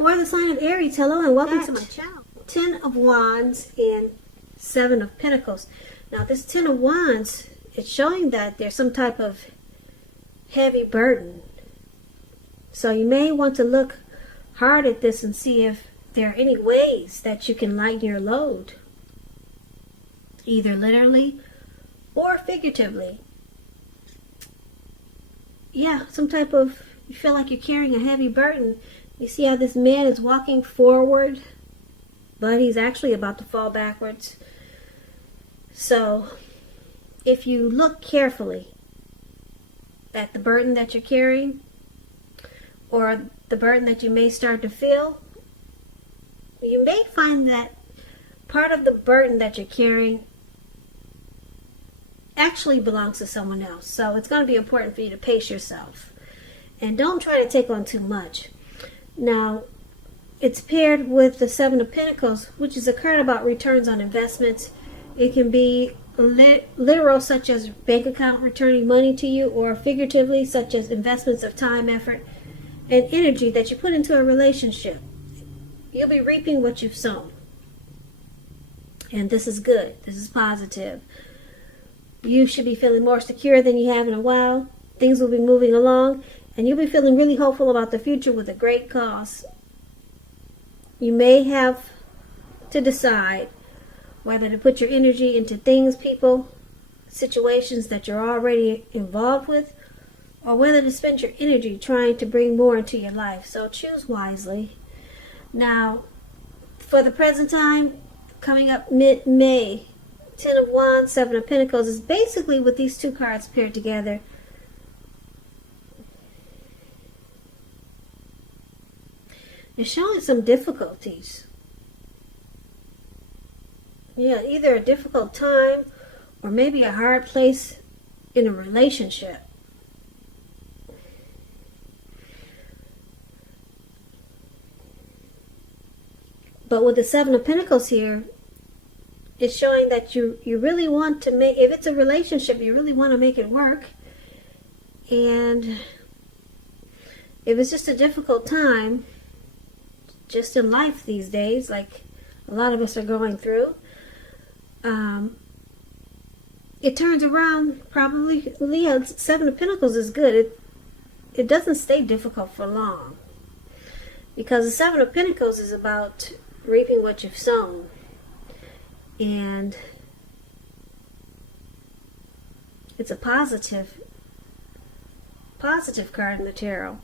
For the sign of Aries, hello and welcome to my channel. 10 of Wands and 7 of Pentacles. Now this 10 of Wands, it's showing that there's some type of heavy burden. So you may want to look hard at this and see if there are any ways that you can lighten your load. Either literally or figuratively. Yeah, some type of, you feel like you're carrying a heavy burden. You see how this man is walking forward, but he's actually about to fall backwards. So, if you look carefully at the burden that you're carrying, or the burden that you may start to feel, you may find that part of the burden that you're carrying actually belongs to someone else. So it's going to be important for you to pace yourself. And don't try to take on too much. Now, it's paired with the 7 of Pentacles, which is a card about returns on investments. It can be literal, such as bank account returning money to you, or figuratively, such as investments of time, effort, and energy that you put into a relationship. You'll be reaping what you've sown. And this is good. This is positive. You should be feeling more secure than you have in a while. Things will be moving along. And you'll be feeling really hopeful about the future with a great cause. You may have to decide whether to put your energy into things, people, situations that you're already involved with, or whether to spend your energy trying to bring more into your life. So choose wisely. Now, for the present time, coming up mid-May, 10 of Wands, 7 of Pentacles is basically with these two cards paired together. It's showing some difficulties. Yeah, either a difficult time or maybe a hard place in a relationship. But with the 7 of Pentacles here, it's showing that you really want to make, if it's a relationship, you really want to make it work. And if it's just a difficult time, just in life these days, like a lot of us are going through, it turns around probably. Yeah, 7 of Pentacles is good. It doesn't stay difficult for long, because the 7 of Pentacles is about reaping what you've sown. And it's a positive card in the tarot.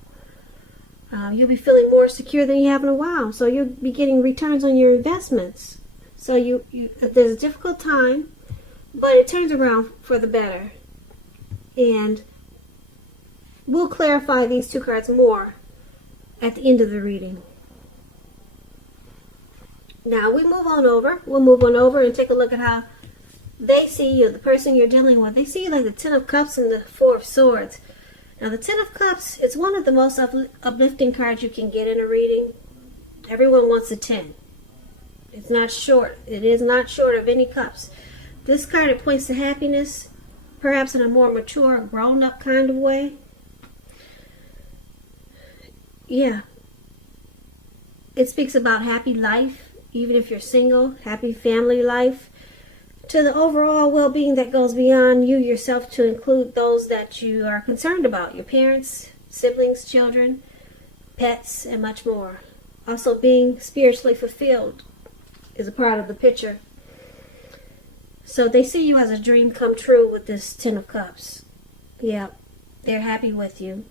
You'll be feeling more secure than you have in a while. So you'll be getting returns on your investments. So there's a difficult time, but it turns around for the better. And we'll clarify these two cards more at the end of the reading. Now we'll move on over and take a look at how they see you, the person you're dealing with. They see you like the 10 of Cups and the 4 of Swords. Now the 10 of Cups, it's one of the most uplifting cards you can get in a reading. Everyone wants a 10. It's not short. It is not short of any cups. This card, it points to happiness, perhaps in a more mature, grown-up kind of way. Yeah. It speaks about happy life, even if you're single, happy family life, to the overall well-being that goes beyond you yourself, to include those that you are concerned about, your parents, siblings, children, pets, and much more. Also, being spiritually fulfilled is a part of the picture. So they see you as a dream come true with this 10 of Cups. Yeah, they're happy with you.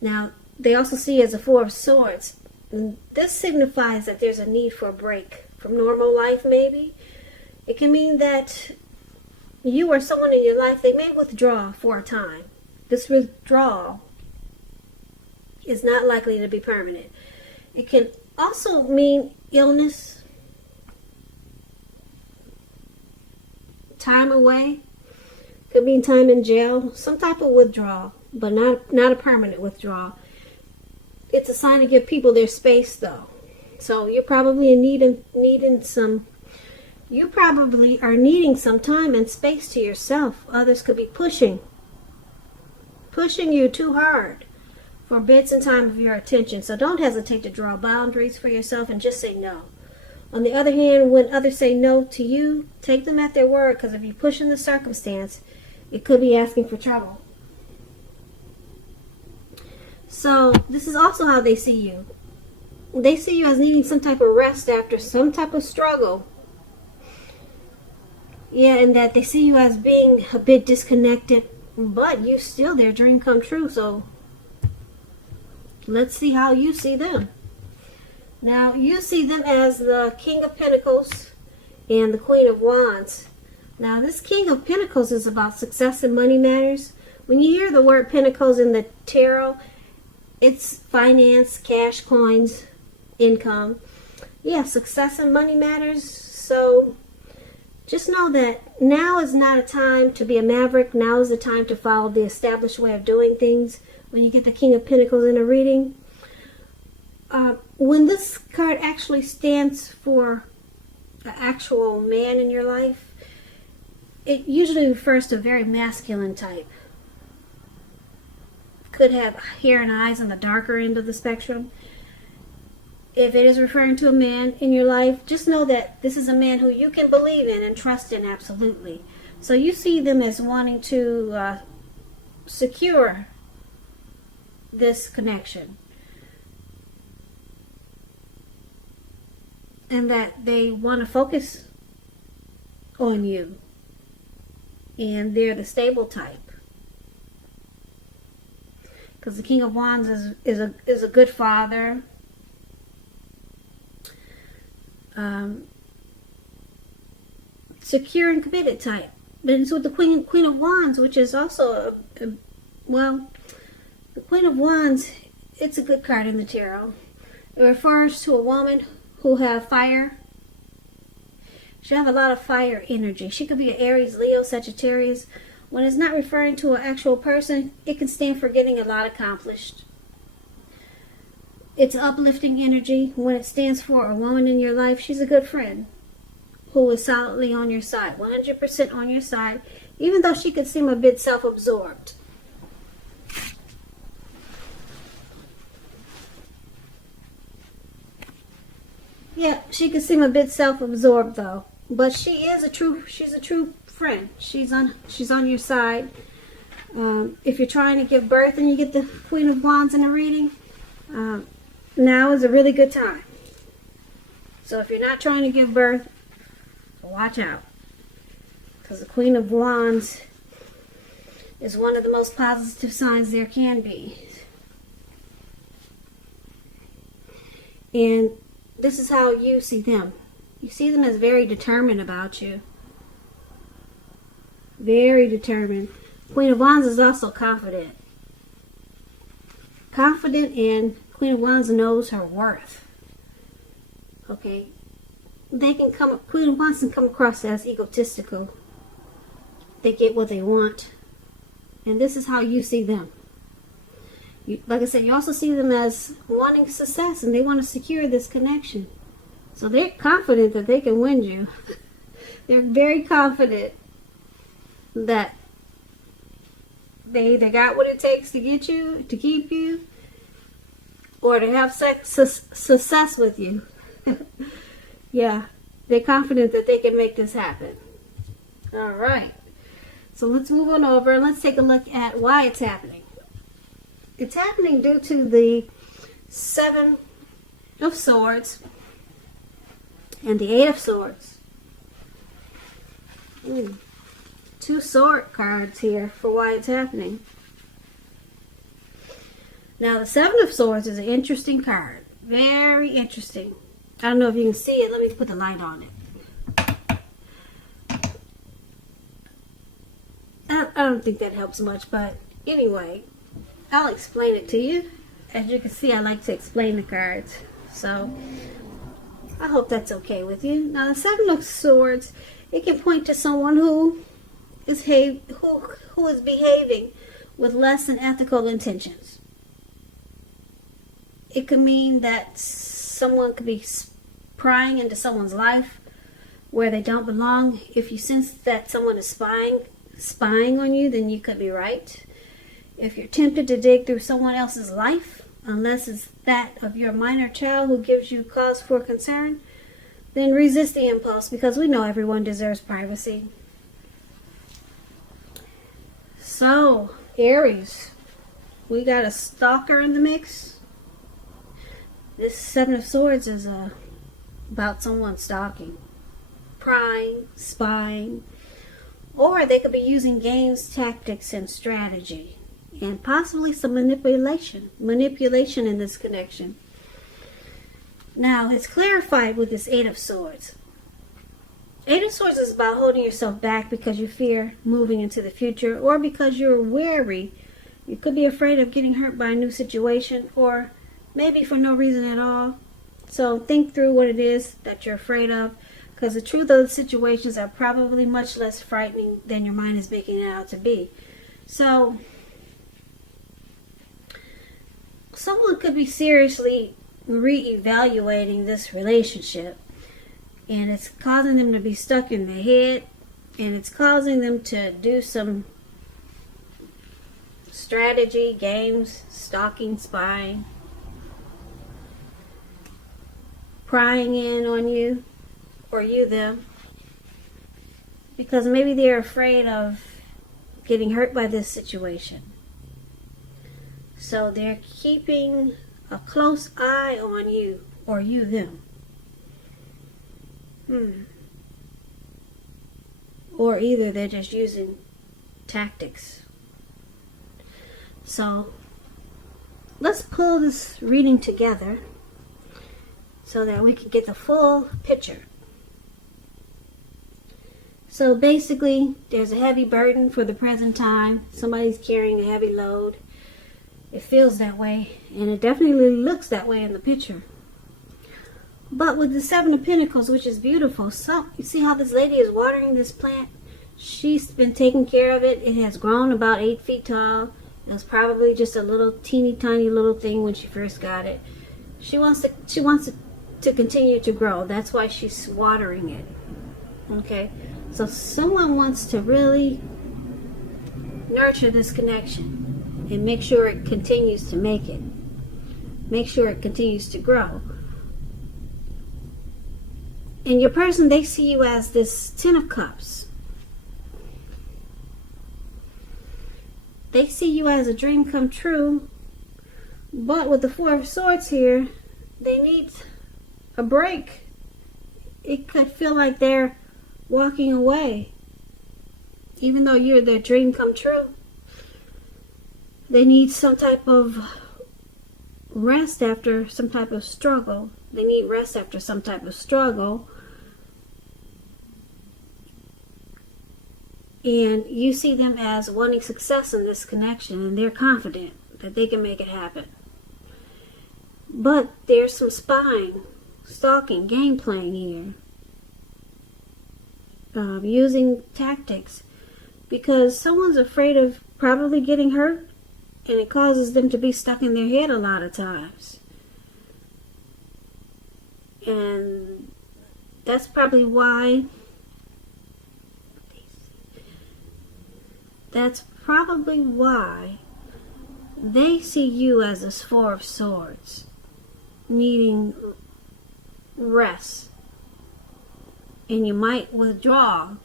Now, they also see you as a 4 of Swords. And this signifies that there's a need for a break from normal life, maybe. It can mean that you or someone in your life, they may withdraw for a time. This withdrawal is not likely to be permanent. It can also mean illness, time away. Could mean time in jail, some type of withdrawal, but not a permanent withdrawal. It's a sign to give people their space, though. So you're probably needing some. You probably are needing some time and space to yourself. Others could be pushing you too hard for bits and time of your attention. So don't hesitate to draw boundaries for yourself and just say no. On the other hand, when others say no to you, take them at their word, because if you push in the circumstance, it could be asking for trouble. So this is also how they see you. They see you as needing some type of rest after some type of struggle. Yeah, and that they see you as being a bit disconnected, but you still their dream come true. So let's see how you see them. Now, you see them as the King of Pentacles and the Queen of Wands. Now, this King of Pentacles is about success and money matters. When you hear the word Pentacles in the tarot, it's finance, cash, coins, income. Yeah, success and money matters. So just know that now is not a time to be a maverick. Now is the time to follow the established way of doing things. When you get the King of Pentacles in a reading, when this card actually stands for an actual man in your life, it usually refers to a very masculine type. Could have hair and eyes on the darker end of the spectrum. If it is referring to a man in your life, just know that this is a man who you can believe in and trust in absolutely. So you see them as wanting to secure this connection. And that they want to focus on you. And they're the stable type. Because the King of Wands is a good father. Secure and committed type. But it's with the Queen of Wands, which is also well, the Queen of Wands, it's a good card in the tarot. It refers to a woman who have fire. She have a lot of fire energy. She could be an Aries, Leo, Sagittarius. When it's not referring to an actual person, it can stand for getting a lot accomplished. It's uplifting energy. When it stands for a woman in your life, she's a good friend who is solidly on your side, 100% on your side, even though she could seem a bit self-absorbed. Yeah, she could seem a bit self-absorbed though, but she's a true friend. She's on your side. If you're trying to give birth and you get the Queen of Wands in a reading, now is a really good time. So if you're not trying to give birth, watch out, because the Queen of Wands is one of the most positive signs there can be. And this is how you see them. You see them as very determined about you. Very determined. Queen of Wands is also confident. Confident, and Queen of Wands knows her worth. Okay? Queen of Wands can come across as egotistical. They get what they want. And this is how you see them. Like I said, you also see them as wanting success, and they want to secure this connection. So they're confident that they can win you. They're very confident that they either got what it takes to get you, to keep you, or to have success with you. Yeah, they're confident that they can make this happen. All right. So let's move on over and let's take a look at why it's happening. It's happening due to the Seven of Swords and the Eight of Swords. Two sword cards here for why it's happening. Now, the Seven of Swords is an interesting card. Very interesting. I don't know if you can see it. Let me put the light on it. I don't think that helps much, but anyway, I'll explain it to you. As you can see, I like to explain the cards. So, I hope that's okay with you. Now, the Seven of Swords, it can point to someone who is behaving with less than ethical intentions. It could mean that someone could be prying into someone's life where they don't belong. If you sense that someone is spying on you, then you could be right. If you're tempted to dig through someone else's life, unless it's that of your minor child who gives you cause for concern, then resist the impulse, because we know everyone deserves privacy. So, Aries, we got a stalker in the mix. This Seven of Swords is about someone stalking, prying, spying, or they could be using games, tactics, and strategy, and possibly some manipulation in this connection. Now, it's clarified with this Eight of Swords. Eight of Swords is about holding yourself back because you fear moving into the future, or because you're wary. You could be afraid of getting hurt by a new situation, or maybe for no reason at all. So think through what it is that you're afraid of, because the truth of the situations are probably much less frightening than your mind is making it out to be. So someone could be seriously reevaluating this relationship, and it's causing them to be stuck in their head, and it's causing them to do some strategy, games, stalking, spying, prying in on you, or you them, because maybe they're afraid of getting hurt by this situation. So they're keeping a close eye on you, or you them. Or either they're just using tactics. So let's pull this reading together so that we can get the full picture. So basically, there's a heavy burden for the present time. Somebody's carrying a heavy load. It feels that way, and it definitely looks that way in the picture. But with the Seven of Pentacles, which is beautiful, so you see how this lady is watering this plant? She's been taking care of it. It has grown about 8 feet tall. It was probably just a little teeny tiny little thing when she first got it. She wants it to continue to grow. That's why she's watering it. Okay? So someone wants to really nurture this connection and make sure it continues to make sure it continues to grow. And your person, they see you as this Ten of Cups. They see you as a dream come true. But with the Four of Swords here, they need a break. It could feel like they're walking away, even though you're their dream come true. They need some type of rest after some type of struggle. They need rest after some type of struggle. And you see them as wanting success in this connection, and they're confident that they can make it happen. But there's some spying, stalking, game playing here. Using tactics, because someone's afraid of probably getting hurt, and it causes them to be stuck in their head a lot of times. And that's probably why they see you as this Four of Swords, needing rest. And you might withdraw,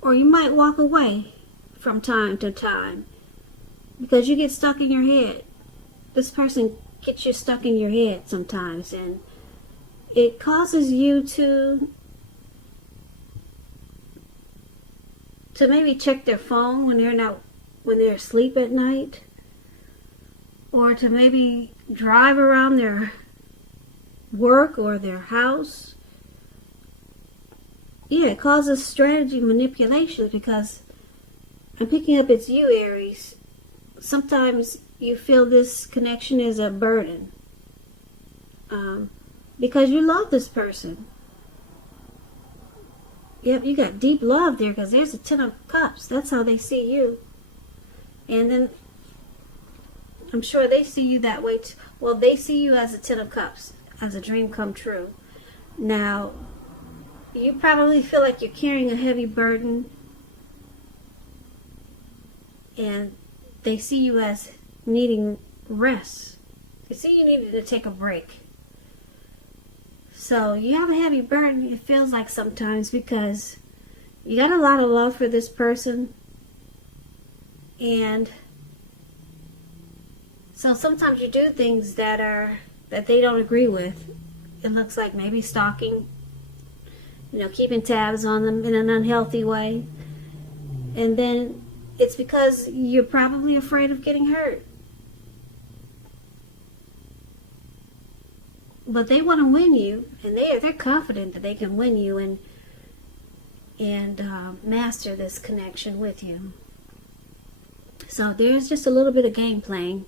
or you might walk away from time to time, because you get stuck in your head. This person gets you stuck in your head sometimes, and it causes you to maybe check their phone when they're asleep at night, or to maybe drive around their work or their house. Yeah, it causes strategy manipulation, because I'm picking up it's you, Aries. Sometimes you feel this connection is a burden, because you love this person. Yep, you got deep love there, because there's a Ten of Cups. That's how they see you. And then I'm sure they see you that way too. Well, they see you as a Ten of Cups, as a dream come true. Now, you probably feel like you're carrying a heavy burden, and they see you as needing rest. They see you needed to take a break. So you have a heavy burden, it feels like sometimes, because you got a lot of love for this person. And so sometimes you do things that they don't agree with. It looks like maybe stalking, keeping tabs on them in an unhealthy way. And then it's because you're probably afraid of getting hurt. But they want to win you, and they're confident that they can win you and master this connection with you. So there's just a little bit of game playing.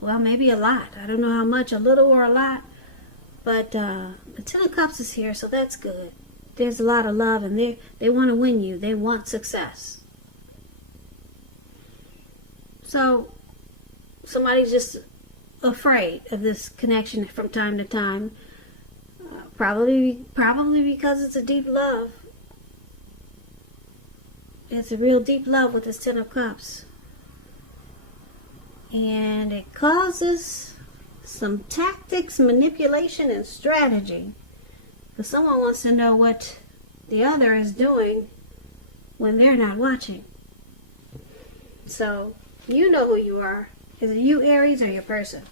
Well, maybe a lot. I don't know how much, a little or a lot. But the Ten of Cups is here, so that's good. There's a lot of love, and they want to win you. They want success. So somebody's just afraid of this connection from time to time. Probably because it's a deep love. It's a real deep love with this Ten of Cups. And it causes some tactics, manipulation, and strategy. Because someone wants to know what the other is doing when they're not watching. So, you know who you are. Is it you, Aries, or your person?